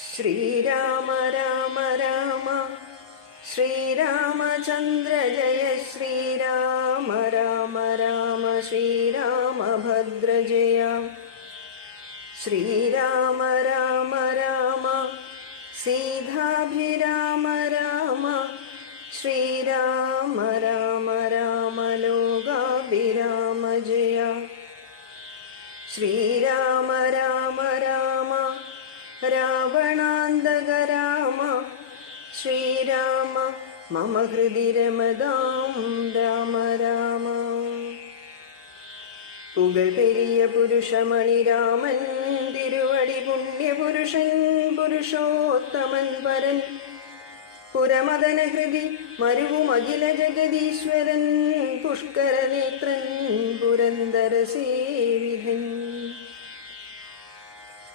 ശ്രീരാമ രാമ രാമ ശ്രീരാമചന്ദ്ര ജയ ശ്രീരാമ രാമ രാമ ശ്രീരാമഭദ്ര ജയ ശ്രീരാമ രാമ രാമ സീതാഭിരാമ രാമ ശ്രീരാമ രാമ രാമ ലോകാഭിരാമ ജയ ശ്രീരാമ രാമ രാമ രാവണാന്തക രാമ ശ്രീരാമ മമ ഹൃദി രമതാം രാമ രാമ പുകൾ പെരിയ പുരുഷമണി രാമൻ തിരുവടി പുണ്യപുരുഷൻ പുരുഷോത്തമൻ പരൻ പുരമദന ഹൃദി മരുവും അഖില ജഗദീശ്വരൻ പുഷ്കരനേത്രൻ പുരന്ദര സേവിധൻ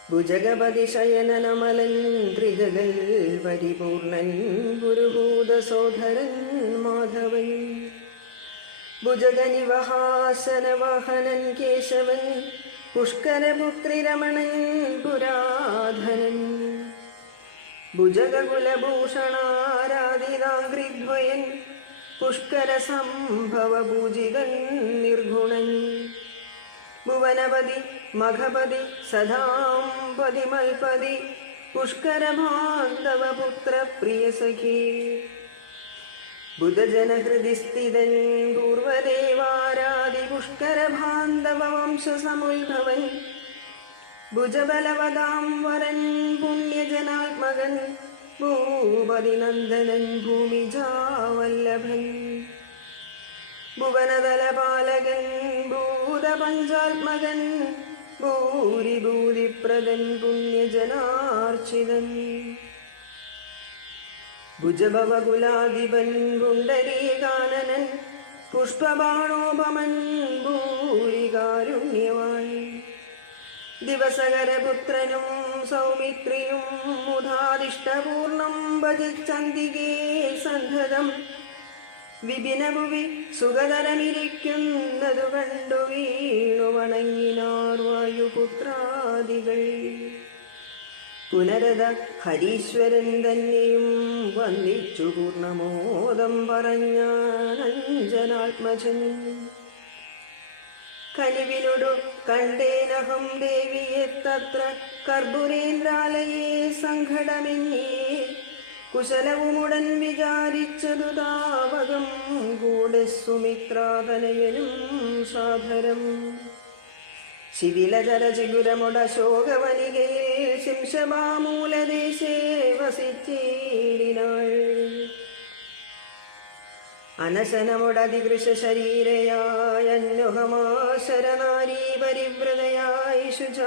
ഭുജഗപതി ശയനനമലൻ ത്രിജഗൽ പരിപൂർണൻ ഗുരുഭൂതസോധരൻ മാധവൻ ഭുജഗനിവഹാസനവാഹനൻ കേശവൻ പുഷ്കരപുത്രി രമണൻ പുരാധനൻ ഭുജഗകുലഭൂഷണാരാധിതാംഗ്രിദ്വയൻ പുഷ്കര സംഭവ പൂജിതൻ നിർഗുണൻ ഭുവനപതി മഖപതി സദാംപതി മൽപതി പുഷ്കര ബാന്ധവ പുത്ര പ്രിയ സഖി ബുധജനഹൃദി സ്ഥിതൻ പൂർവദേവാരാദി പുഷ്കര ബാന്ധവ വംശസമുദ്ഭവൻ ഭുജബലവതാം വരൻ പുണ്യജനാത്മകൻ ഭൂപതിനന്ദനൻ ഭൂമിജാവല്ലഭൻ ഭുവനതലപാലകൻ ഭൂതപഞ്ചാത്മകൻ ഭൂരിഭൂതിപ്രദൻ പുണ്യജനാർച്ചിതൻ ഭുജഭവകുലാധിപൻ പുണ്ഡരീകാനനൻ പുഷ്പബാണോപമൻ ഭൂരികാരുണ്യവാൻ ദിവസകരപുത്രനും സൗമിത്രിയും മുധാദിഷ്ടപൂർണം ഭജിച്ചന്തികേ സന്ധതം വിപിനഭുവി സുഖതരമിരിക്കുന്നതു കണ്ടു വീണു വണങ്ങിനാർ വായുപുത്രാദികൾ പുനരത ഹരീശ്വരൻ തന്നെയും വന്ദിച്ചു പൂർണ്ണമോദം പറഞ്ഞാനഞ്ജനാത്മജൻ കനിവിനോടു കണ്ടേനഹം ദേവിയെ തത്ര കർപ്പുരേന്ദ്രാലയേ സങ്കടമെന്നേ കുശലവുമുടൻ വിചാരിച്ചതു താവകം കൂടെ സുമിത്രാതനയനും സാധരം ശിഥിലചരചിഗുരമുട ശോകവനികയിൽ ശിംശമാമൂലദേശേ വസിച്ചേടിനാൾ അനശനമുടതികൃശ ശരീരയായന്യുഹമാശരനാരീ പരിവ്രതയായി ശുച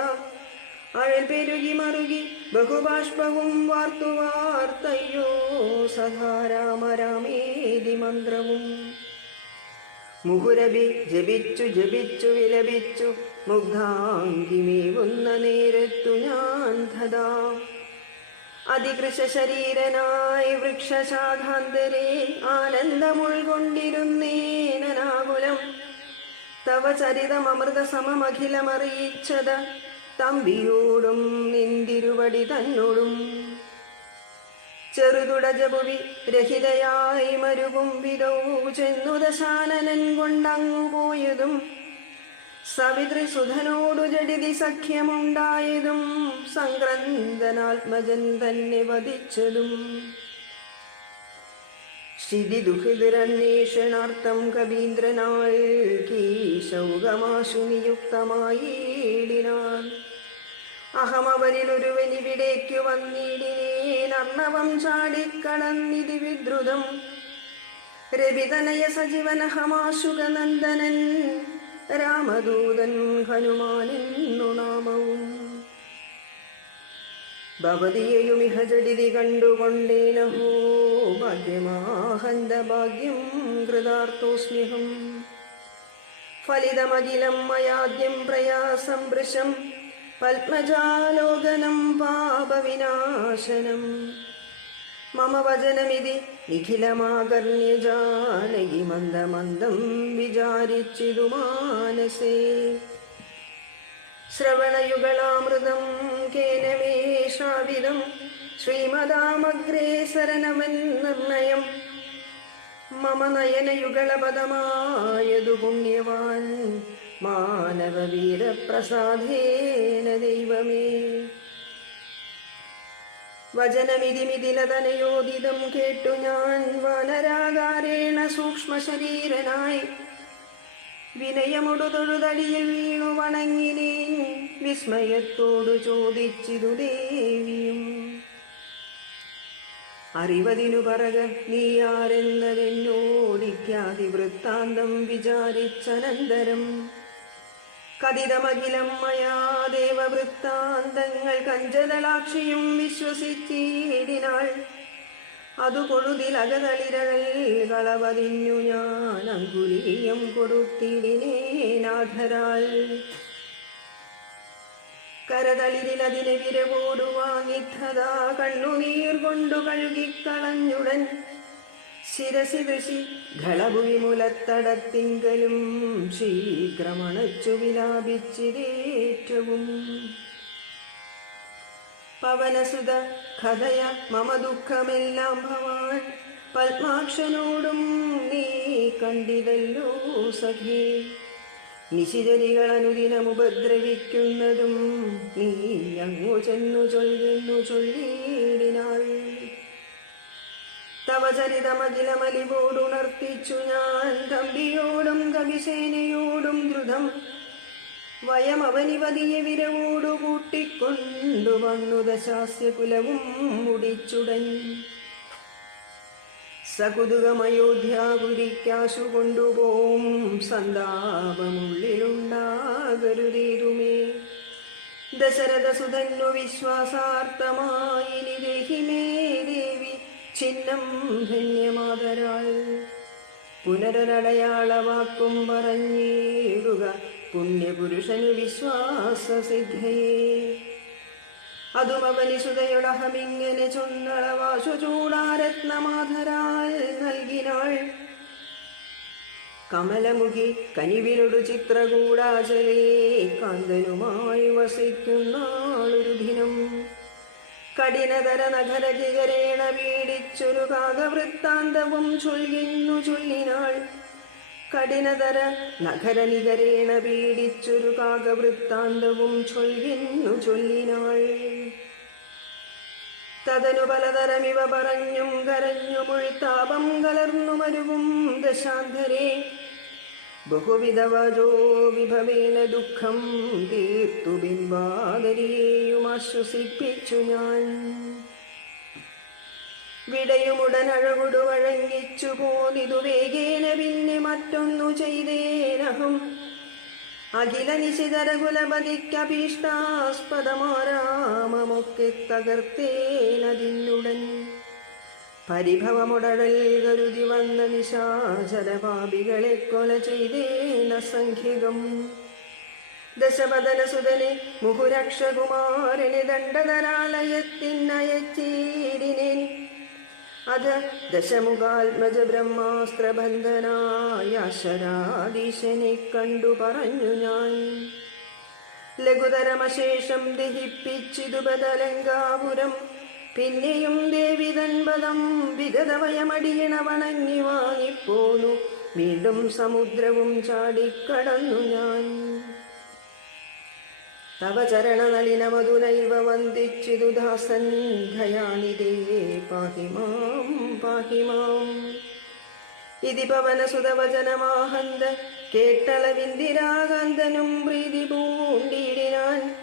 അഴൽ പെരുകി മറുകി ബഹുബാഷ്പവും വാർത്തു വാർത്തയ്യോ സദാ രാമ രാമേതി മന്ത്രവും മുഹുരഭി ജപിച്ചു ജപിച്ചു വിലപിച്ചു മുഗ്ധാംഗിമേവുന്ന നേരത്തു ഞാൻ ധദാ അതികൃശ ശരീരനായി വൃക്ഷശാഖാന്തരേ ആനന്ദമുൾകൊണ്ടിരുന്നേനാകുലം തവ ചരിതമൃത സമമഖിലമറിയിച്ചത തമ്പിയോടും നിന്തിരുവടി തന്നോടും ചെറുതുടജപുവി രഹിതയായി മരുവും വിധൗ ചെന്നു ദശാനനൻ കൊണ്ടങ്ങു പോയതും സവിതൃസുധനോടു ജഡിതി സഖ്യമുണ്ടായതും സംക്രന്ദനാത്മജൻ തന്നെ വധിച്ചതും ശിതിദുഹിതരന്വേഷണാർത്ഥം കവീന്ദ്രനാൾ കീശൗകമാശു നിയുക്തമായിടിനാൻ അഹമവരിലൊരുവനിവിടേക്കു വന്നിടിനേൻ അർണവം ചാടിക്കടന്നിതി വിദ്രുതം രവിതനയ സജീവനഹമാശുകനന്ദനൻ രാമദൂതൻ ഹനുമാനെന്നു നാമവും ഭവതിയെയുമിഹ ജഡിതി കണ്ടുകൊണ്ടേനഹോ ഭാഗ്യമാഹന്ത ഭാഗ്യം കൃതാർത്ഥോസ്മ്യഹം ഫലിതമഖിലം മയാദ്യം പ്രയാസം വൃശം പത്മജാലോകനം പാപവിനാശനം മമ വചനമിതി നിഖിലമാകർണ്യ ജാനകി മന്ദമന്ദം വിചാരിച്ചിതു മാനസേ ശ്രവണയുഗളാമൃതം കേന മേ ശ്രാവിതം ശ്രീമതാമഗ്രേസരനവൻ നിർണയം മമ നയനയുഗളപദമായതു പുണ്യവാൻ മാനവവീരപ്രസാദേന ദൈവമേ. വചനമിതിമിതിലതനയോദിതം കേട്ടു ഞാൻ വാനരാകാരേണ സൂക്ഷ്മശരീരനായി വിനയമൊടു തൊഴുതടിയിൽ വീണു വണങ്ങിനേൻ. വിസ്മയത്തോടു ചോദിച്ചിതു ദേവിയും, അറിവതിനു പറക നീ ആരെന്നതെന്നോടിക്കാതി വൃത്താന്തം വിചാരിച്ചനന്തരം കഥിതമഖിലം മയാ ദേവവൃത്താന്തങ്ങൾ കഞ്ചദളാക്ഷിയും വിശ്വസിച്ചിടിനാൾ. അതു കൊഴുതിലകതളിരകൾ കളവതിന്നു ഞാൻ അങ്കുലീയം കൊടുത്തിടിനേനാഥരാൽ. കരതളിരിലതിനെ വിരവോടു വാങ്ങിത്തതാ കണ്ണുനീർ കൊണ്ടു കഴുകിക്കളഞ്ഞുടൻ ശിരസി ദൃശി ഘളഭുവിമുലത്തടത്തിങ്കലും ശീഘ്രമണച്ചു വിലാപിച്ചിരേറ്റവും. പവനസുത കഥയ മമ ദുഃഖമെല്ലാം ഭവാൻ പത്മാക്ഷനോടും നീ കണ്ടിതല്ലോ സഖേ. നിശിചരികൾ അനുദിനമുപദ്രവിക്കുന്നതും നീ അങ്ങു ചെന്നു ചൊല്ലുന്നു ചൊല്ലിയിടിനാൾ. തവ ചരിതമഖിലമലിവോടുണർത്തിച്ചു ഞാൻ തമ്പിയോടും കവിസേനയോടും ദ്രുതം വയമവനിവതിയെ വിരവോടു കൂട്ടിക്കൊണ്ടുവന്നു ദശാസ്യകുലവും മുടിച്ചുടൻ. സകുതുകമയോധ്യാപുരിക്കാശു കൊണ്ടുപോം സന്താപമുള്ളിലുണ്ടാകരുതേതുമേ. ദശരഥസുതന്നു വിശ്വാസാർത്ഥമായി നിദേഹിമേ ദേവി ചിഹ്നം ധന്യമാതരാൾ. പുനരടയാളവാക്കും പറഞ്ഞിടുക പുണ്യപുരുഷനു വിശ്വാസസിദ്ധയേ. അതും അവനിസുതയൊടഹമിങ്ങനെ ചൊന്നളവാശു ചൂടാരത്നമാധരാൽ നൽകിനാൾ. കമലമുഖി കനിവിലൊടു ചിത്രകൂടാചലേ കാന്തനുമായി വസിക്കുന്നാളൊരു ദിനം കഠിനതര നഗരകികരേണ പീഡിച്ചൊരു കാകവൃത്താന്തവും ചൊല്ലിന്നു ചൊല്ലിനാൾ. കഠിനതര നഗരനികരേണ പീഡിച്ചൊരു കാകവൃത്താന്തവും ചൊല്ലിന്നു ചൊല്ലിനാൾ. തതനു പലതരമിവ പറഞ്ഞും കരഞ്ഞുമൊഴിത്താപം കലർന്നു മരുവും ദശാന്തരേ. ബഹുവിധവജോ വിഭവേന ദുഃഖം തീർത്തു ബിംബാദരിയെയും ആശ്വസിപ്പിച്ചു ഞാൻ. വിടയുമുടനഴകൊടു വഴങ്ങിച്ചു പോന്നിതു വേഗേന പിന്നെ മറ്റൊന്നു ചെയ്തേനഹം. അഖില നിശിതരകുലപതിക്കഭീഷ്ടാസ്പദമാരാമമൊക്കെ തകർത്തേനതിന്നുടൻ. പരിഭവമുടൽ കരുതി വന്ന നിശാചരപാപികളെ കൊല ചെയ്തേന സംഖ്യകം. ദശപദനസുതനെ മുഹുരക്ഷകുമാരനെ ദണ്ഡധരാലയത്തിനയച്ചീടിനേൻ. അധ ദശമുഖാത്മജ ബ്രഹ്മാസ്ത്രബന്ധനായ ശരാധീശനെ കണ്ടു പറഞ്ഞു ഞാൻ. ലഘുതരമശേഷം ദഹിപ്പിച്ചിതു ബദലങ്കാപുരം. പിന്നെയും ദേവി തൻപദം വിഗതവയമടിയണ വണങ്ങി വാങ്ങിപ്പോന്നു. വീണ്ടും സമുദ്രവും ചാടിക്കടന്നു ഞാൻ. തവ ചരണനളിനമധുനൈവ വന്ദിച്ചിതു ദാസൻ ധയാനിധേ പാഹി മാം പാഹി മാം. ഇതി പവനസുതവചനമാഹന്ത കേട്ടളവിന്ദിരാകാന്തനും പ്രീതി പൂണ്ടിടിനാൻ.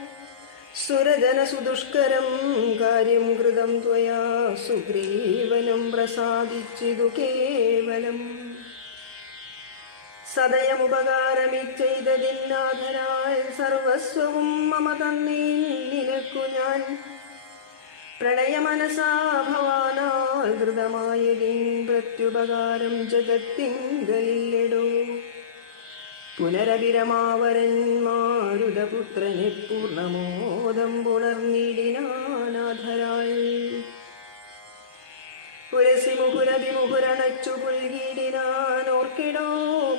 സുരജന സുദുഷ്കരം കാര്യം കൃതം ത്വയാ സുഗ്രീവനം പ്രസാദിച്ചിതു കേവലം. സദയമുപകാരമിച്ചെയ്തതിന്നാഥരാൽ സർവസ്വവും മമ തന്നീൻ നിനക്കു ഞാൻ. പ്രണയമനസാ ഭവാനാൽ ധൃതമായതിൻ പ്രത്യുപകാരം ജഗത്തിങ്കലില്ലെടോ. പുനരവിരമാവരന്മാരുതപുത്രനെ പൂർണ്ണമോദം പുണർന്നിടിനാനാഥരാൾ. പുരസി മുഹുരവിമുഹുരണച്ചു പുൽകിടിനാൻ ഓർക്കിടോ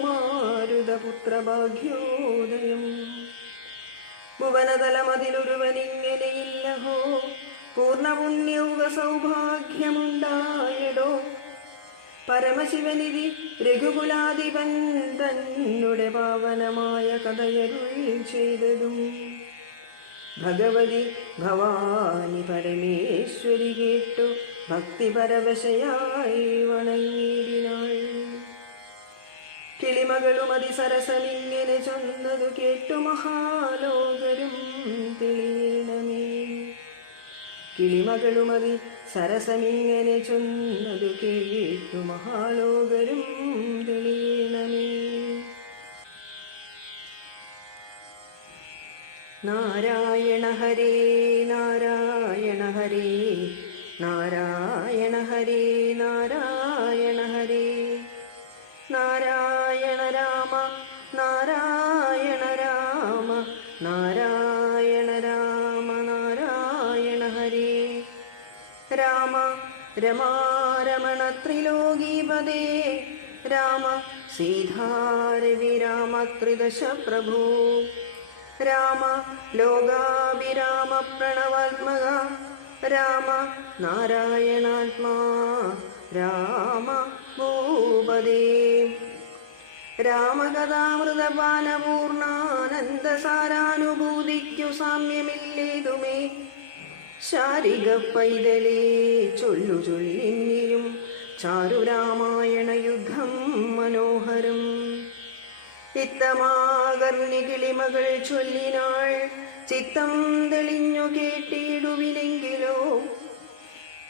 മാരുതപുത്രഭാഗ്യോദയം. ഭുവനതലമതിലൊരുവനിങ്ങനെയില്ലഹോ പൂർണ്ണപുണ്യൗക സൗഭാഗ്യമുണ്ടായടോ. പരമശിവനിധി രഘുകുലാധിപൻ തന്നെ പാവനമായ കഥയരുൾ ചെയ്തതും ഭഗവതി ഭവാനി പരമേശ്വരി കേട്ടു ഭക്തിപരവശയായി വണങ്ങിയിടിനാൾ. കിളിമകളും അതിസരസമിങ്ങനെ ചൊന്നതു കേട്ടു മഹാലോകരും തെളിയണമേ. കിളിമകളും അതിസരസമിങ്ങനെ ചൊന്നതു കേട്ടു മഹാലോകരും തെളിയണമേ. നാരായണ ഹരേ നാരായണ ഹരേ നാരായണ ഹരേ നാരായണ ഹരേ നാരായണ രാമ നാരായണ രാമ നാരായണ രാമ നാരായണ ഹരേ. രാമ രമാരമണ ത്രിലോകീപദേ രാമ സീതാരവിരാമ ത്രിദശ പ്രഭു രാമ ലോകാഭിരാമ പ്രണവാത്മക രാമ നാരായണാത്മാ രാമ ഭൂപദേ. രാമകഥാമൃതപാനപൂർണാനന്ദസാരാനുഭൂതിക്കു സാമ്യമില്ലേതുമേ. ശാരിക പൈതലേ ചൊല്ലു ചൊല്ലിന്നിലും ചാരുരാമായണ യുദ്ധം മനോഹരം. ഇത്തമാകർണി കിളിമകൾ ചൊല്ലിനാൾ ചിത്തം തെളിഞ്ഞു കേട്ടിടുവിനെങ്കിലോ.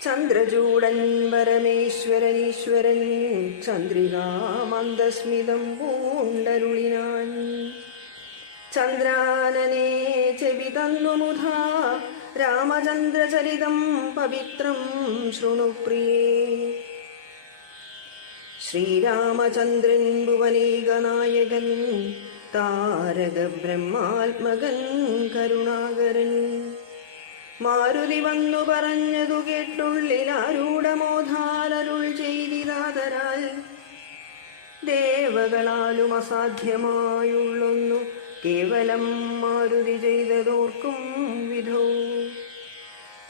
ചന്ദ്രചൂടൻ പരമേശ്വരനീശ്വരൻ ചന്ദ്രികാമന്ദസ്മിതം പൂണ്ടരുളിനാൻ. ചന്ദ്രാനനെ ചെവി തന്നു മുധാ രാമചന്ദ്രചരിതം പവിത്രം ശൃണുപ്രിയേ. ശ്രീരാമചന്ദ്രൻ ഭുവനേകനായകൻ താരക ബ്രഹ്മാത്മകൻ കരുണാകരൻ. മാരുതി വന്നു പറഞ്ഞതു കേട്ടുള്ളിലാരൂഢമോധാലരുൾ ചെയ്തിരാതരാൽ ദേവകളാലും അസാധ്യമായുള്ളൊന്നു കേവലം മാരുതി ചെയ്തതോർക്കും വിധോ.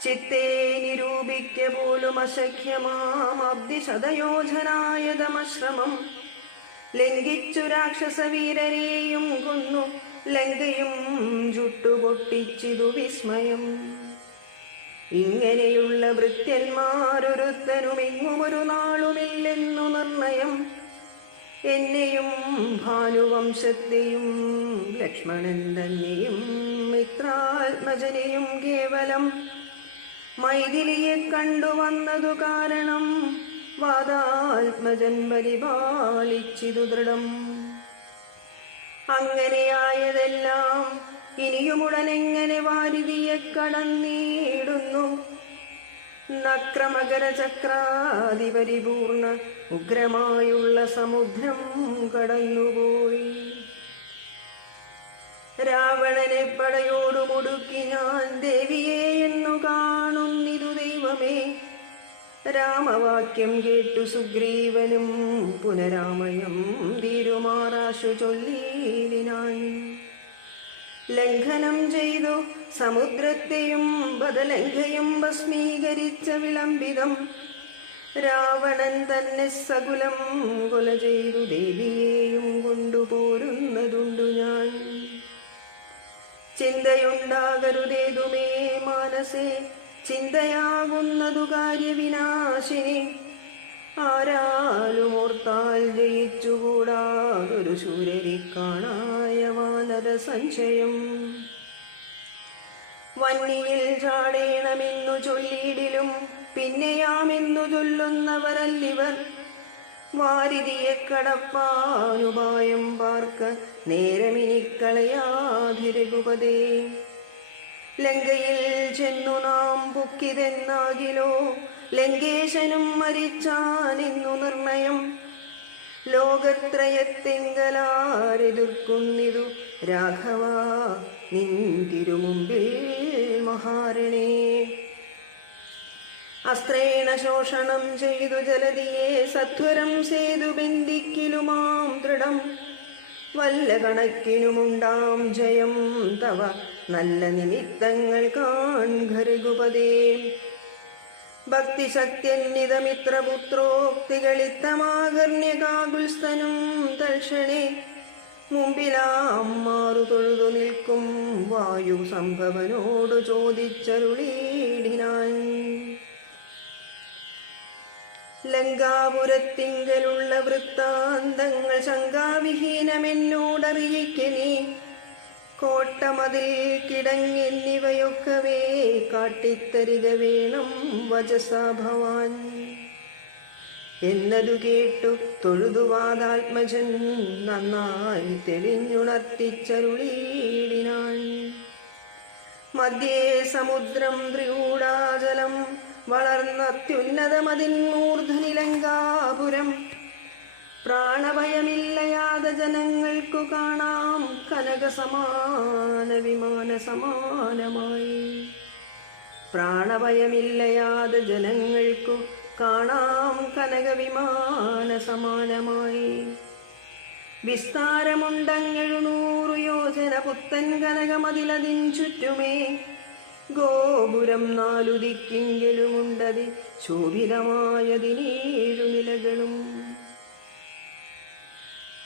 ചിത്തേ നിരൂപിക്ക പോലും അശക്യമാമബ്ദിശതയോജനായതമശ്രമം ലംഘിച്ചു രാക്ഷസവീരരെയും കൊന്നു ലങ്കയും ചുട്ടുപൊട്ടിച്ചിതു വിസ്മയം. ഇങ്ങനെയുള്ള ഭൃത്യന്മാരൊരുത്തനും എങ്ങുമൊരു നാളുമില്ലെന്നു നിർണയം. എന്നെയും ഭാനുവംശത്തെയും ലക്ഷ്മണൻ തന്നെയും മിത്രാത്മജനെയും കേവലം മൈഥിലിയെ കണ്ടുവന്നതു കാരണം വാദാത്മജൻ പരിപാലിച്ചിതു ദൃഢം. അങ്ങനെയായതെല്ലാം ഇനിയുമുടനെങ്ങനെ വാരിതിയെ കടന്നിടുന്നു. നക്രമകര ചക്രാതിപരിപൂർണ ഉഗ്രമായുള്ള സമുദ്രം കടന്നുപോയി. രാവണനെ പടയോടു മുടുക്കി ഞാൻ ദേവിയെ എന്നു കാണുന്നിതു ദൈവമേ. രാമവാക്യം കേട്ടു സുഗ്രീവനും പുനരാമയം തീരുമാറാശു ചൊല്ലിനാൻ. ലംഘനം ചെയ്തു സമുദ്രത്തെയും ബദലങ്കയും ഭസ്മീകരിച്ച വിളംബിതം രാവണൻ തന്നെ സകുലം കൊല ചെയ്തു ദേവിയെയും കൊണ്ടുപോരുന്നതുണ്ടു ഞാൻ. ചിന്തയുണ്ടാകരുതേതുമേ മാനസേ ചിന്തയാകുന്നതു കാര്യവിനാശിനി. ആരാലും ഓർത്താൽ ജയിച്ചുകൂടാതൊരു ശൂരരി കാണായ വാനര സഞ്ചയം. വന്നിയിൽ ചാടേണമെന്നു ചൊല്ലിയിടിലും പിന്നെയാമെന്നു ചൊല്ലുന്നവരല്ലിവർ. വാരിതിയെ കടപ്പാനുപായം പാർക്ക നേരമിനിക്കളയാധി രഘുപതേ. ലങ്കയിൽ ചെന്നു നാം പൊക്കിതെന്നാകിലോ ലങ്കേശനും മരിച്ചാനെന്നു നിർണയം. ലോകത്രയത്തെങ്കലാരെതിർക്കുന്നിതു രാഘവ നിൻ തിരുമുമ്പിൽ മഹാരണേ. അസ്ത്രേണ ശോഷണം ചെയ്തു ജലതിയെ സത്വരം സേതു ബന്ധിക്കിലുമാം ദൃഢം. വല്ല കണക്കിനുമുണ്ടാം ജയം തവ നല്ല നിമിത്തങ്ങൾ കാൺഘരഘുപതേ. ഭക്തിശക്തിയന്വിതമിത്രപുത്രോക്തികളിത്തമാകർണ്യകാകുൽസ്ഥനും തൽക്ഷണേ മുമ്പിലാം മാറു തൊഴുതു നിൽക്കും വായു സംഭവനോടു ചോദിച്ചരുളീടിനാൻ. ലങ്കാപുരത്തിങ്കലുള്ള വൃത്താന്തങ്ങൾ ശങ്കാവിഹീനമെന്നോടറിയിക്കെ നീ. കോട്ടമതിൽ കിടങ്ങെന്നിവയൊക്കവേ കാട്ടിത്തരിക വേണം വചസാ ഭവാൻ. എന്നതു കേട്ടു തൊഴുതുവാദാത്മജൻ നന്നായി തെളിഞ്ഞുണർത്തിച്ചരുളീടിനാൻ. മധ്യേ സമുദ്രം ത്രികൂടാചലം വളർന്നത്യുന്നതമതിന്മൂർധനിലങ്കാപുരം. പ്രാണഭയമില്ലയാതെ ജനങ്ങൾക്കു കാണാം കനകസമാന വിമാന സമാനമായി. പ്രാണഭയമില്ലയാതെ ജനങ്ങൾക്കു കാണാം കനകവിമാന സമാനമായി. വിസ്താരമുണ്ടങ്ങെഴുന്നൂറു യോജന പുത്തൻ കനകമതിലതിൻ ചുറ്റുമേ. ഗോപുരം 4 ദിക്കിങ്കലുമുണ്ടതി ശോഭിതമായതിനേഴു നിലകളും.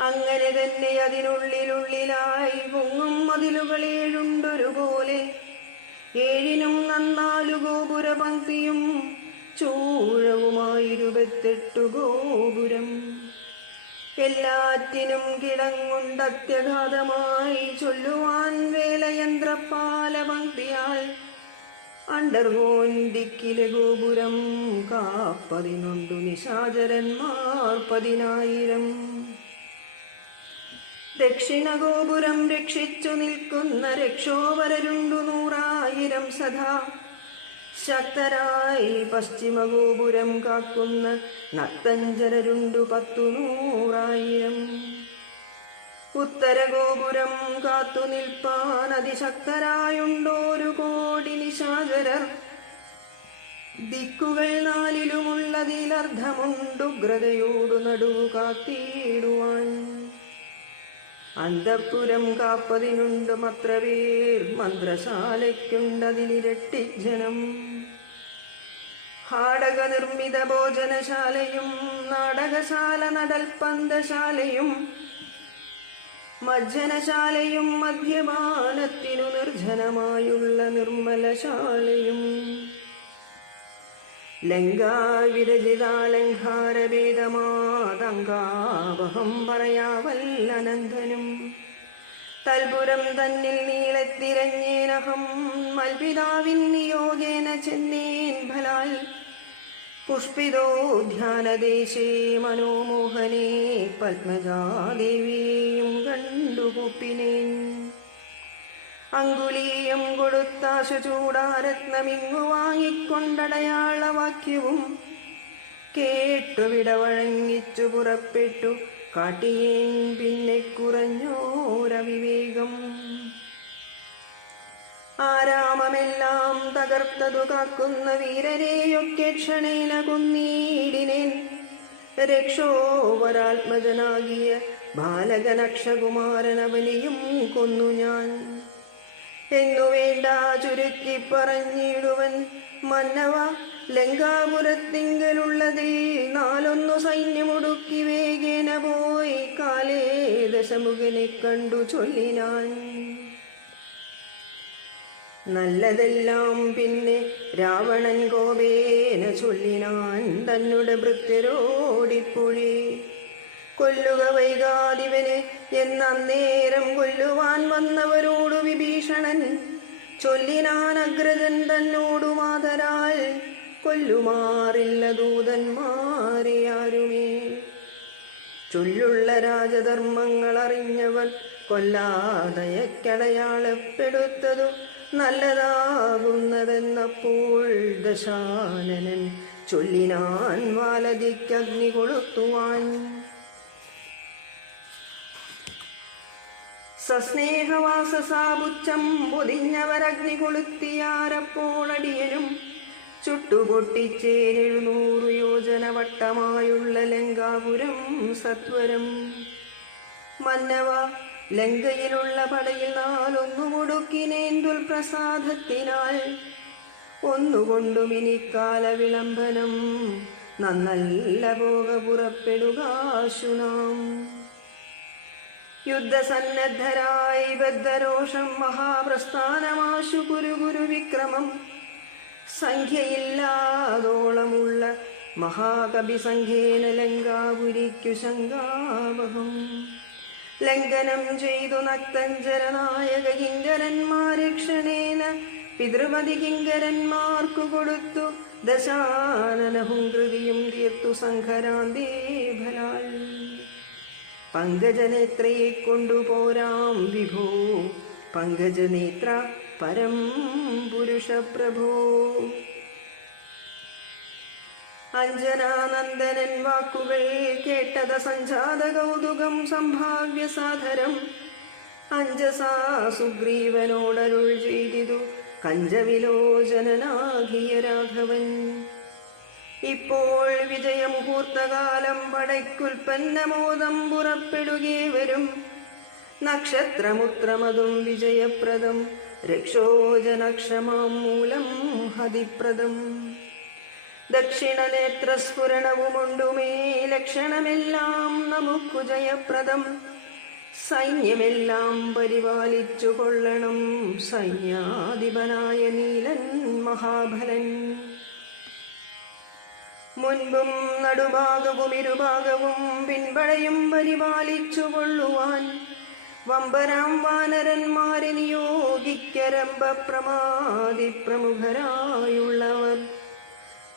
അങ്ങനെ തന്നെ അതിനുള്ളിലുള്ളിലായി പൊങ്ങും മതിലുകളേഴുണ്ടൊരുപോലെ. 7നും 4 ഗോപുരപംക്തിയും ചൂഴവുമായി 28 ഗോപുരം. എല്ലാറ്റിനും കിടങ്ങുണ്ടത്യഘാതമായി ചൊല്ലുവാൻ വേലയന്ത്രപാലപംക്തിയാൽ. അണ്ടർകോൻ ദിക്കിലെ ഗോപുരം കാപ്പതിനുണ്ടു നിശാചരന്മാർ 10,000. ദക്ഷിണഗോപുരം രക്ഷിച്ചു നിൽക്കുന്ന രക്ഷോവരരുണ്ടു 100,000 സദാ. ശക്തരായി പശ്ചിമഗോപുരം കാക്കുന്ന നക്തഞ്ചരരുണ്ടു 10,100,000. ഉത്തരഗോപുരം കാത്തു നിൽപ്പാൻ അതിശക്തരായുണ്ടോരു കോടി നിശാചരർ. ദിക്കുകൾ 4ലുമുള്ളതിലർദ്ധമുണ്ടുഗ്രതയോടു നടുവു കാത്തിടുവാൻ. അന്തഃപുരം കാപ്പതിനുണ്ട് മത്രവേർ മന്ത്രശാലയ്ക്കുണ്ടതിനിരട്ടിജനം. ഹാടക നിർമ്മിത ഭോജനശാലയും നാടകശാല നടൽപ്പന്തശാലയും മജ്ജനശാലയും മദ്യപാനത്തിനു നിർജ്ജനമായുള്ള നിർമ്മലശാലയും. ലങ്കാവിരചിതാലങ്കാരഭേദമാതങ്കാവഹം പറയാവല്ലനന്ദനും. തൽപുരം തന്നിൽ നീളത്തിരഞ്ഞേനഹം മൽപിതാവിൻ നിയോഗേന ചെന്നേൻ ഫലാൽ. പുഷ്പിതോദ്യാനദേശേ മനോമോഹനേ പത്മജാദേവിയെയും കണ്ടുകൂപ്പിനേൻ. അങ്കുലീയം കൊടുത്താശു ചൂടാരത്നമിങ്ങു വാങ്ങിക്കൊണ്ടടയാളവാക്യവും കേട്ടു വിടവഴങ്ങിച്ചു പുറപ്പെട്ടു കാട്ടിയേൻ. പിന്നെ കുറഞ്ഞോരവിവേകം. ആരാമമെല്ലാം തകർത്തതു കാക്കുന്ന വീരരെയൊക്കെ ക്ഷണേന കൊന്നീടിനേൻ. രക്ഷോവരാത്മജനാകിയ ബാലകനക്ഷകുമാരനവനെയും കൊന്നു ഞാൻ. എന്നു വേണ്ട ചുരുക്കി പറഞ്ഞിടുവൻ മന്നവ. ലങ്കാപുരത്തിങ്കലുള്ളതിൽ 4 സൈന്യമൊടുക്കി വേഗേന പോയി കാലേ ദശമുഖനെ കണ്ടു ചൊല്ലിനാൻ. നല്ലതെല്ലാം പിന്നെ രാവണൻ കോപേന ചൊല്ലിനാൻ തന്നുടെ ഭൃത്യരോടിപ്പൊഴി. കൊല്ലുക വൈകാതിവനെ എന്നന്നേരം കൊല്ലുവാൻ വന്നവരോടു വിഭീഷണൻ ചൊല്ലിനാൻ. അഗ്രജൻ തന്നോടു മാതരാൽ കൊല്ലുമാറില്ല ദൂതന്മാരെ ആരുമേ. ചൊല്ലുള്ള രാജധർമ്മങ്ങൾ അറിഞ്ഞവർ കൊല്ലാതയക്കടയാളപ്പെടുത്തതു നല്ലതാകുന്നതെന്നപ്പോൾ ദശാനനൻ ചൊല്ലിനാൻ വാലതിക്കഗ്നി കൊളുത്തുവാൻ. സസ്നേഹവാസസാപുച്ഛം പൊതിഞ്ഞവരഗ്നി കൊളുത്തിയാരപ്പോളടിയനും ചുട്ടുപൊട്ടിച്ചേൻ 700 യോജന വട്ടമായുള്ള ലങ്കാപുരം സത്വരം. മന്നവ ലങ്കയിലുള്ള പടയിൽ നാലൊന്നു മുടുക്കിനേന്തുൽ പ്രസാദത്തിനാൽ ഒന്നുകൊണ്ടും ഇനി കാല വിളംബനം നന്നല്ല പോക പുറപ്പെടുകാശുനാം. യുദ്ധസന്നദ്ധരായി ബദ്ധരോഷം മഹാപ്രസ്ഥാനമാശു കുരു വിക്രമം. സംഖ്യയില്ലാതോളമുള്ള മഹാകവി സംഖ്യേന ലങ്കാപുരിക്കു ശങ്കാവഹം. ലംഘനം ചെയ്തു നക്തഞ്ചര നായക കിങ്കരന്മാരക്ഷണേന പിതൃപതി കിങ്കരന്മാർക്കു കൊടുത്തു ദശാനനഹും കൃതിയും തീർത്തു സംഘരാന്തേ ഫലാൽ. പങ്കജനേത്രയെ കൊണ്ടുപോരാം വിഭോ പങ്കജനേത്ര പരം പുരുഷ പ്രഭോ. അഞ്ജനാനന്ദനൻ വാക്കുകൾ കേട്ടത സംജാത കൗതുകം സംഭാവ്യ സാധരം. അഞ്ജസാ സുഗ്രീവനോടരുൾ ചെയ്തിതു കഞ്ചവിലോചനാകിയ രാഘവൻ. ഇപ്പോൾ വിജയമുഹൂർത്തകാലം പടയ്ക്കുൽപ്പന്നമോദം പുറപ്പെടുകേ വരും. നക്ഷത്രമുത്രമതും വിജയപ്രദം രക്ഷോജനക്ഷമാം മൂലം ഹതിപ്രദം. ദക്ഷിണനേത്രസ്ഫുരണവുമുണ്ടുമേ ലക്ഷണമെല്ലാം നമുക്കു ജയപ്രദം. സൈന്യമെല്ലാം പരിപാലിച്ചു കൊള്ളണം സൈന്യാധിപനായ നീലൻ മഹാബലൻ. മുൻപും നടുഭാഗവും ഇരുഭാഗവും പിൻപടയും പരിപാലിച്ചു കൊള്ളുവാൻ വമ്പരാം വാനരന്മാരെ നിയോഗിക്കരംഭ പ്രമാദി പ്രമുഖരായുള്ളവർ.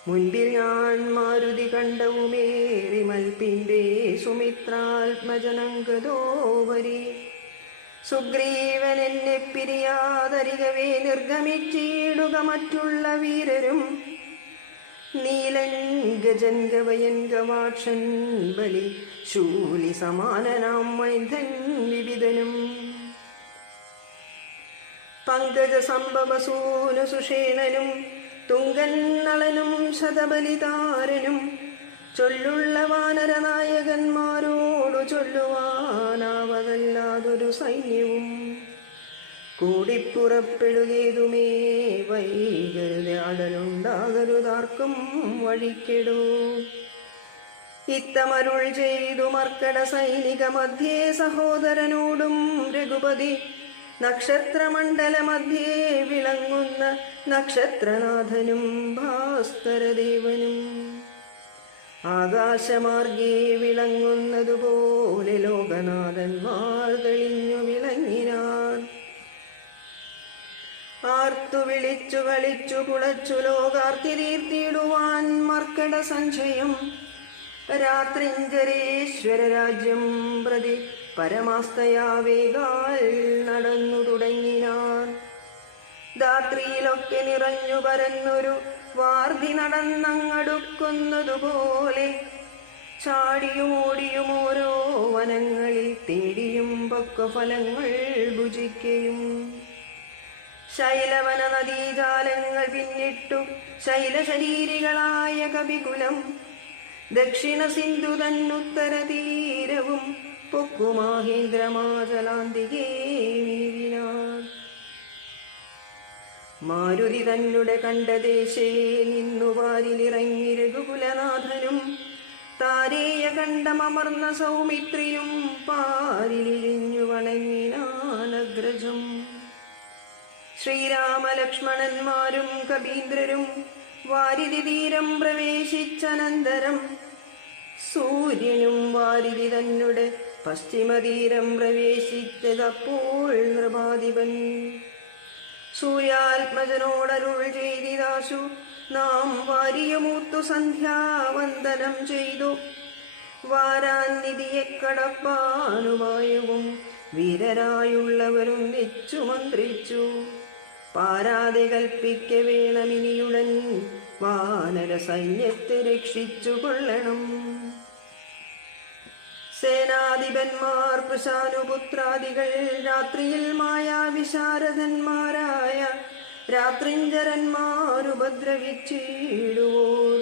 മുൻപിൽ ഞാൻ മാരുതി കണ്ടവുമേറി മൽപ്പിന്റെ സുമിത്രാത്മജനങ്കതോവരി. സുഗ്രീവൻ എന്നെ പിരിയാതരികവേ നിർഗമിച്ചിടുക മറ്റുള്ള വീരരും. നീലൻ ഗജൻ ഗവയൻ ഗവാക്ഷൻ ബലി ശൂലി സമാനനാം മൈന്ധൻ വിവിധനും. പങ്കജ സംഭവസൂനു സുഷേണനും തുങ്കൻ നളനും ശതബലിതാരനും ചൊല്ലുള്ള വാനരനായകന്മാരോടു ചൊല്ലുവാനാവതല്ലാതൊരു സൈന്യവും. കൂടിപ്പുറപ്പെടുകേതുമേ വൈകരുത് അടലുണ്ടാകരുതാർക്കും വഴിക്കെടൂ. ഇത്തമരുൾ ചെയ്തു മർക്കട സൈനിക മധ്യേ സഹോദരനോടും രഘുപതി. നക്ഷത്രമണ്ഡല മധ്യേ വിളങ്ങുന്ന നക്ഷത്രനാഥനും ഭാസ്കരദേവനും. ആകാശമാർഗേ വിളങ്ങുന്നതുപോലെ ലോകനാഥന്മാർ തെളിഞ്ഞു വിളങ്ങിനാർ. ആർത്തു വിളിച്ചു കളിച്ചു കുളച്ചു ലോകാർത്തി തീർത്തിടുവാൻ മർക്കട സഞ്ചയം. രാത്രിഞ്ചരേശ്വര രാജ്യം പ്രതി പരമാസ്തയാവേഗാൽ നടന്നു തുടങ്ങിനാർ. ധാത്രിയിലൊക്കെ നിറഞ്ഞു പരന്നൊരു വാർധി നടന്നങ്ങടുക്കുന്നതുപോലെ ചാടിയും ഓടിയും ഓരോ വനങ്ങളിൽ തേടിയും പക്വഫലങ്ങൾ ഭുജിക്കയും. ശൈലവന നദീജാലങ്ങൾ പിന്നിട്ടു ശൈലശരീരികളായ കവികുലം. ദക്ഷിണ സിന്ധു തന്നുത്തര തീരവും പൊക്കുമാഹേന്ദ്രമാചലാന്തികേ മീവിനാർ. മാരുതി തന്നെ കണ്ടദേശേ നിന്നു വാരിലിറങ്ങി രഘുകുലനാഥനും. താരേയ കണ്ടമർന്ന സൗമിത്രിയും പാരിലിഴിഞ്ഞു വണങ്ങിനാനഗ്രജം. ശ്രീരാമലക്ഷ്മണന്മാരും കബീന്ദ്രരും വാരിധി തീരം പ്രവേശിച്ചനന്തരം സൂര്യനും വാരിധി തന്നെ പശ്ചിമതീരം പ്രവേശിച്ചതപ്പോൾ നൃപാധിപൻ. സൂര്യാത്മജനോടരുൾ ചെയ്തിദാശു നാം വാരിയമൂത്തു സന്ധ്യാവന്ദനം ചെയ്തു. വാരാനിധിയെ കടപ്പാനുമായവും വീരരായുള്ളവരും നിച്ചു മന്ത്രിച്ചു. പാരാതെ കൽപ്പിക്ക വേണമിനിയുടൻ വാനര സൈന്യത്തെ രക്ഷിച്ചു കൊള്ളണം. സേനാധിപന്മാർ കൃശാനുപുത്രാദികൾ രാത്രിയിൽ മായാവിശാരദന്മാരായ രാത്രിഞ്ചരന്മാരുപദ്രവിച്ചിടുവോർ.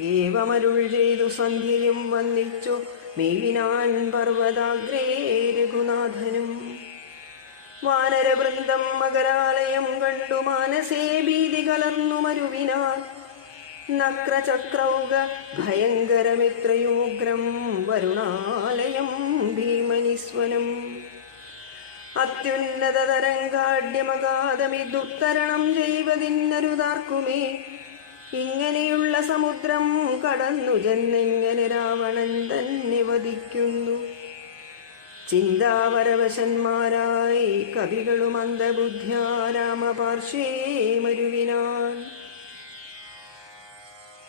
ഏവമരുൾ ചെയ്തു സന്ധ്യയും വന്നിച്ചു മേവിനാൻ പർവ്വതാഗ്രേ രഘുനാഥനും. വാനരവൃന്ദം മകരാലയം കണ്ടു മാനസേ ഭീതി കലർന്നു മരുവിനാർ. നക്രചക്രൗക ഭയങ്കരമെത്രയുമുഗ്രം വരുണാലയം ഭീമനിസ്വനം. അത്യുന്നതതരംഗാഢ്യമഗാധമിദുത്തരണം ചെയ്വതിന്നരുതാർക്കുമേ. ഇങ്ങനെയുള്ള സമുദ്രം കടന്നു ചെന്നെങ്ങനെ രാവണൻ തന്നെ വധിക്കുന്നു. ചിന്താപരവശന്മാരായി കവികളും അന്ധബുദ്ധ്യാ രാമപാർശ്വേ മരുവിനാൻ.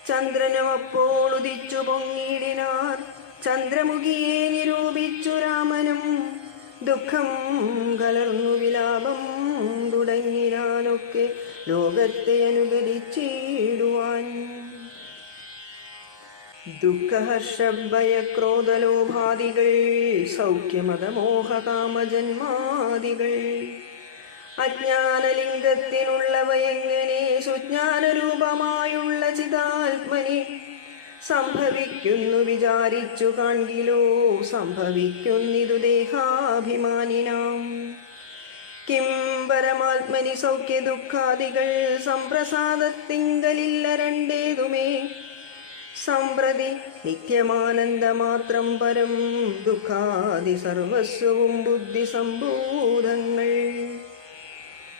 ചന്ദ്രനും അപ്പോൾ ഉദിച്ചു പൊങ്ങിയിടിനാർ. ചന്ദ്രമുഖിയെ നിരൂപിച്ചു രാമനും. ദുഃഖം കലർന്നു വിലാപം തുടങ്ങിനാനൊക്കെ ലോകത്തെ അനുകരിച്ചിടുവാൻ. ദുഃഖഹർഷഭയക്രോധലോഭാദികൾ സൗഖ്യമതമോഹകാമജന്മാദികൾ അജ്ഞാനലിംഗത്തിനുള്ളവയെങ്ങനെ സുജ്ഞാനരൂപമായുള്ള ചിതാത്മനി സംഭവിക്കുന്നു വിചാരിച്ചു കാൺകിലോ സംഭവിക്കുന്നിതു ദേഹാഭിമാനിനാം. കിം പരമാത്മനി സൗഖ്യ ദുഃഖാദികൾ സംപ്രസാദത്തിങ്കലില്ല രണ്ടേതുമേ. സംപ്രതി നിത്യമാനന്ദമാത്രം പരം ദുഃഖാദി സർവസ്വവും ബുദ്ധിസംഭൂതങ്ങൾ.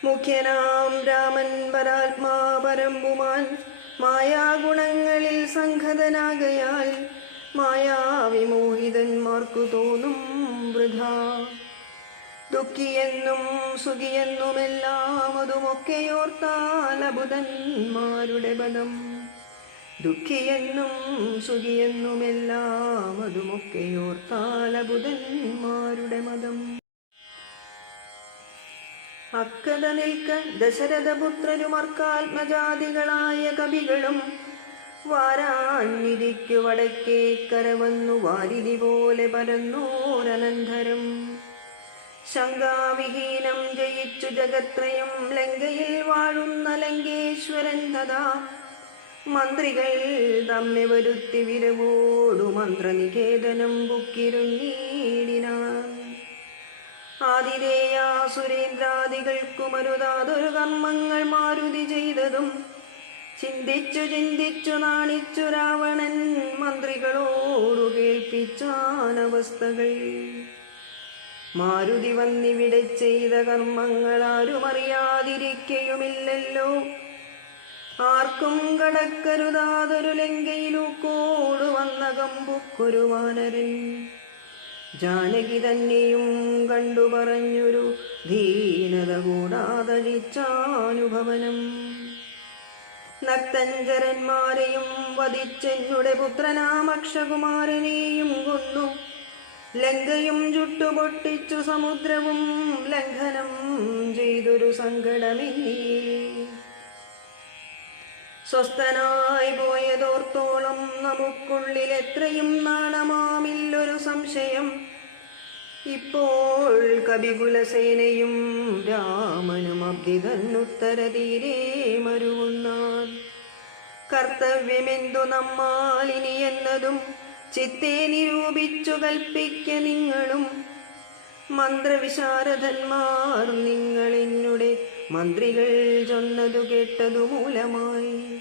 മുഖ്യനാം രാമൻ പരാത്മാ പരമ്പുമാൻ മായാഗുണങ്ങളിൽ സംഘതനാകയാൽ മായാവിമോഹിതന്മാർക്കു തോന്നും വൃഥാ. ദുഃഖിയെന്നും സുഖിയെന്നുമെല്ലാം അതുമൊക്കെയോർത്താൽ അബുധന്മാരുടെ പദം. ദുഃഖിയെന്നും സുഖിയെന്നുമെല്ലാം അതുമൊക്കെയോർത്താൽ അബുധന്മാരുടെ മതം. അക്കത നിൽക്ക ദശരഥപുത്രരുമർക്കാത്മജാതികളായ കവികളും വാരാന്നിരിക്കു വടക്കേക്കര വന്നു വാരിധി പോലെ പരന്നോരനന്തരം. ശങ്കാവിഹീനം ജയിച്ചു ജഗത്രയം ലങ്കയിൽ വാഴുന്ന ലങ്കേശ്വരൻ തഥാ മന്ത്രികൾ തമ്മെ വരുത്തി വിരവോടു മന്ത്രനികേതനം ബുക്കിരുന്നീടിനാൻ. ആതിഥേയാ സുരേന്ദ്രാദികൾക്കു മരുതാതൊരു കർമ്മങ്ങൾ മാരുതി ചെയ്തതും ചിന്തിച്ചു ചിന്തിച്ചു നാണിച്ചു രാവണൻ മന്ത്രികളോടു കേൾപ്പിച്ചാനവസ്ഥകൾ. മാരുതി വന്നിവിടെ ചെയ്ത കർമ്മങ്ങൾ ആരും അറിയാതിരിക്കയുമില്ലല്ലോ. ആർക്കും കടക്കരുതാതൊരു ലങ്കയിലൂക്കോടു വന്ന കമ്പുക്കൊരു വാനരൻ. ജാനകി തന്നെയും കണ്ടു പറഞ്ഞൊരു ധീനത കൂടാതഴിച്ചാനുഭവനം. നക്തഞ്ചരന്മാരെയും വധിച്ചെന്നുടെ പുത്രനാമക്ഷകുമാരനെയും കൊന്നു. ലങ്കയും ചുട്ടുപൊട്ടിച്ചു സമുദ്രവും ലംഘനം ചെയ്തൊരു സങ്കടമെന്നീ. സ്വസ്ഥനായി പോയതോർത്തോളം നമുക്കുള്ളിൽ എത്രയും നാണമാമില്ലൊരു സംശയം. ഇപ്പോൾ കവികുലസേനയും രാമനും അബ്ദി തന്നുത്തര തീരെ മരുവുന്നാൻ. കർത്തവ്യമെന്തു നമ്മാലിനി എന്നതും ചിത്തെ നിരൂപിച്ചു കൽപ്പിക്ക നിങ്ങളും. മന്ത്രവിശാരദന്മാർ നിങ്ങളെന്നുടെ മന്ത്രികൾ ചൊന്നതു കേട്ടതു മൂലമായി.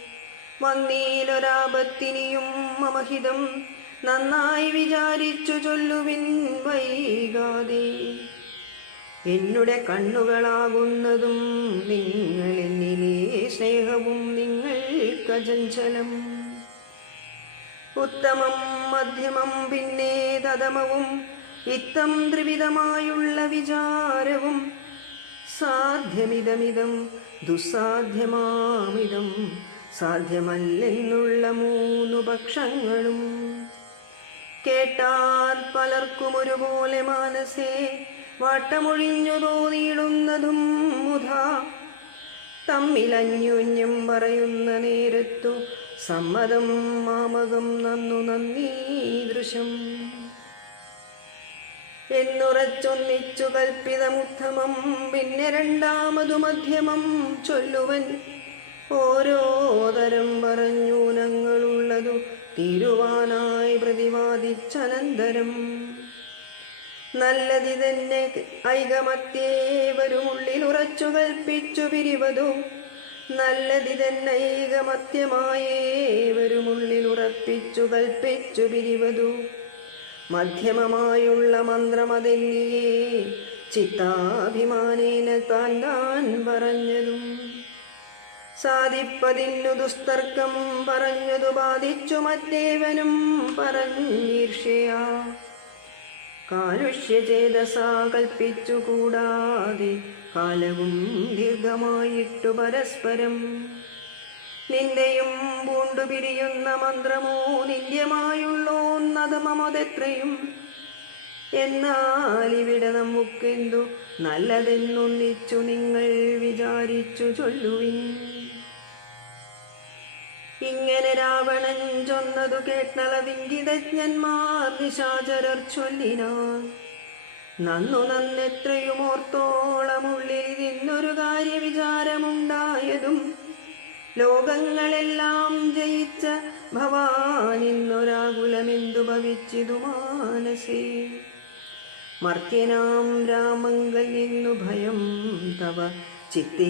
വന്നീലൊരാപത്തിനിയും മമഹിതം നന്നായി വിചാരിച്ചു ചൊല്ലുവിൻ വൈകാതെ. എന്നുടെ കണ്ണുകളാകുന്നതും നിങ്ങൾ എന്നിലെ സ്നേഹവും നിങ്ങൾക്കചഞ്ചലം. ഉത്തമം മധ്യമം പിന്നെ തദമവും ഇത്തം ത്രിവിധമായുള്ള വിചാരവും. സാധ്യമിതമിതം ദുസ്സാധ്യമാമിതം സാധ്യമല്ലെന്നുള്ള മൂന്നു പക്ഷങ്ങളും. കേട്ടാൽ പലർക്കും ഒരുപോലെ മാനസേ വാട്ടമൊഴിഞ്ഞു തോന്നിയിടുന്നതും മുധാ. തമ്മിലന്യോന്യം പറയുന്ന നേരത്തു സമ്മതം മാമകം നന്നു നന്ദീദൃശം. എന്നുറച്ചൊന്നിച്ചു കൽപ്പിതമുത്തമം പിന്നെ രണ്ടാമതു മധ്യമം ചൊല്ലുവൻ. ഓരോ തരം പറഞ്ഞൂനങ്ങളുള്ളതു തീരുവാനായി പ്രതിവാദിച്ചനന്തരം നല്ലതി തന്നെ ഐകമത്യേവരുമുള്ളിൽ ഉറച്ചു കൽപ്പിച്ചു പിരിവതു നല്ലതി തന്നെ ഐകമത്യമായേവരുമുള്ളിൽ ഉറപ്പിച്ചു കൽപ്പിച്ചു പിരിവതു മധ്യമമായുള്ള മന്ത്രമതെന്നിയേ ചിത്താഭിമാനേന താൻ താൻ പറഞ്ഞതും സാധിപ്പതിന്നു ദുസ്തർക്കം പറഞ്ഞതു ബാധിച്ചു മറ്റേവനും പറഞ്ഞീർഷയാ കാലുഷ്യചേതസാ കൽപ്പിച്ചു കൂടാതെ കാലവും ദീർഘമായിട്ടു പരസ്പരം നിന്ദയും പൂണ്ടു പിരിയുന്ന മന്ത്രമോ നിന്ദ്യമായുള്ളോന്നതമതെത്രയും എന്നാൽ ഇവിടെ നമുക്കെന്തു നല്ലതെന്നൊന്നിച്ചു നിങ്ങൾ വിചാരിച്ചു ചൊല്ലുവിൻ. ഇങ്ങനെ രാവണൻ ചൊന്നതു കേട്ടളവിംഗിതജ്ഞന്മാർ നിശാചരർ ചൊല്ലിനാൻ നന്നു നന്നെത്രയും ഓർത്തോളമുള്ളിൽ നിന്നൊരു കാര്യവിചാരമുണ്ടായതും ലോകങ്ങളെല്ലാം ജയിച്ച ഭവാനിന്നൊരാകുലമെന്തു ഭവിച്ചിതു മാനസേ മർത്യനാം രാമങ്കൽ നിന്നു ഭയം തവ ചിത്തേ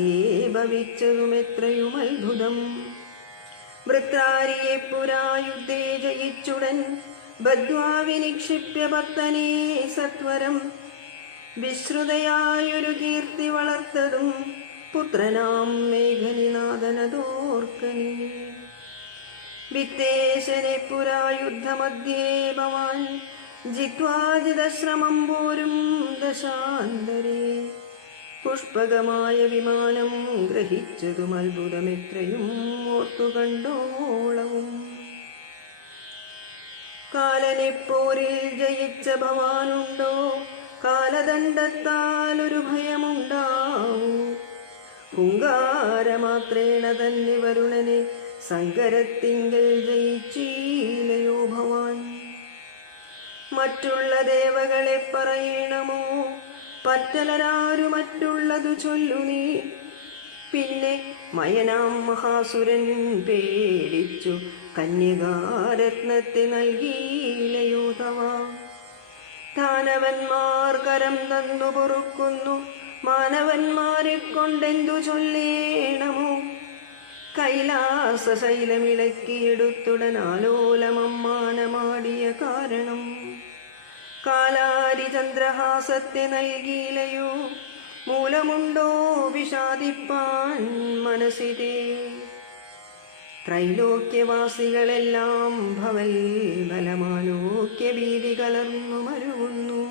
ഭവിച്ചതുമെത്രയും അത്ഭുതം വൃത്രാരിയെ പുരായുദ്ധേ ജയിച്ചുടൻ ബദ്ധ്വാ വിനിക്ഷിപ്യ ഭക്തനേ സത്വരം വിശ്രുതയായൊരു കീർത്തി വളർത്തതും പുത്രനാം മേഘനിനാഥനതോർക്കനീ വിത്തേശനെ പുരായുദ്ധമധ്യേ ഭവാൻ ജിത്വാജിതശ്രമം പോരും ദശാന്തരേ പുഷ്പകമായ വിമാനം ഗ്രഹിച്ചതും അത്ഭുതമെത്രയും ഓർത്തു കണ്ടോളവും കാലനെപ്പോരിൽ ജയിച്ച ഭവാനുണ്ടോ കാലദണ്ഡത്താൽ ഒരു ഭയമുണ്ടാവൂ ഹുങ്കാരമാത്രേണ തന്നെ വരുണനെ സങ്കരത്തിങ്കൽ ജയിച്ചീലയോ ഭവാൻ മറ്റുള്ള ദേവകളെ പറയണമോ പറ്റലരാരു മറ്റുള്ളതു ചൊല്ലു നീ പിന്നെ മയനാം മഹാസുരൻ പേടിച്ചു കന്യകാരത്നത്തെ നൽകിയിലയോ തവ ദാനവന്മാർ കരം തന്നു പൊറുക്കുന്നു മാനവന്മാരെ കൊണ്ടെന്തു ചൊല്ലേണമോ കൈലാസ ശൈലമിളക്കിയെടുത്തുടൻ ആലോലമമ്മാനമാടിയ കാരണം കാലാരി ചന്ദ്രഹാസത്തെ നൽകിയിലയോ മൂലമുണ്ടോ വിഷാദിപ്പാൻ മനസ്സിതേ ത്രൈലോക്യവാസികളെല്ലാം ഭവൽ ബലമാലോക്യ ഭീതി കലർന്നു മരുവുന്നു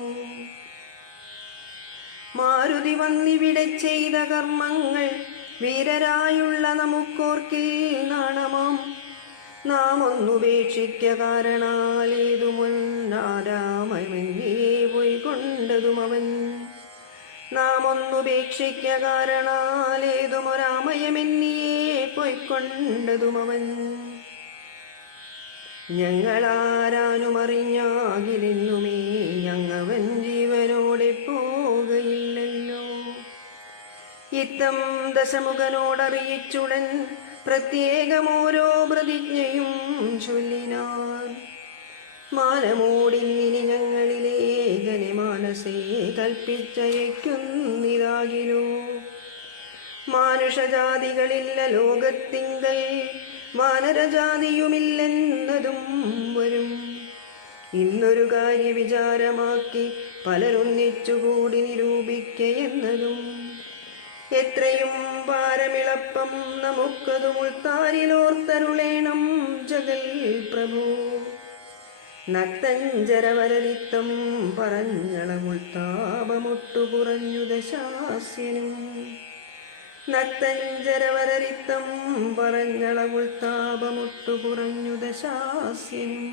മാരുതി വന്നിവിടെ ചെയ്ത കർമ്മങ്ങൾ വീരരായുള്ള നമുക്കോർക്കിൽ നാണമാം നാം ഒന്നുപേക്ഷിക്ക കാരണാലേതു മുന്നാരാമയമെന്നേ പോയി കൊണ്ടതും അവൻ നാം ഒന്നുപേക്ഷിക്ക കാരണാലേതുമൊരാമയമെന്നിയേ പോയിക്കൊണ്ടതും അവൻ ഞങ്ങളാരാനുമറിഞ്ഞാകിലെന്നുമേ ഞങ്ങവൻ ജീവനോടെ പോകയില്ലല്ലോ ഇത്തം ദശമുഖനോടറിയിച്ചുടൻ പ്രത്യേകമോരോ പ്രതിജ്ഞയും ചൊല്ലിനാൻ മാനമോടിന്നിനി ഞങ്ങളിലേകനെ മാനസേ കൽപ്പിച്ചയക്കുന്നിതാകിലോ മാനുഷജാതികളില്ല ലോകത്തിങ്കൽ വാനരജാതിയുമില്ലെന്നതും വരും ഇന്നൊരു കാര്യവിചാരമാക്കി പലരൊന്നിച്ചുകൂടി നിരൂപിക്കയെന്നതും എത്രയും പാരമിളപ്പം നമുക്കതു മുൾത്താരിലോർത്തരുളേണം ജഗൽ പ്രഭു നക്തഞ്ചരവരരിത്തം പറഞ്ഞളമുൾത്താപമൊട്ടു കുറഞ്ഞു ദശാസ്യനും നക്തഞ്ചരവരരിത്തം പറഞ്ഞളമുൾത്താപമൊട്ടു കുറഞ്ഞു ദശാസ്യനും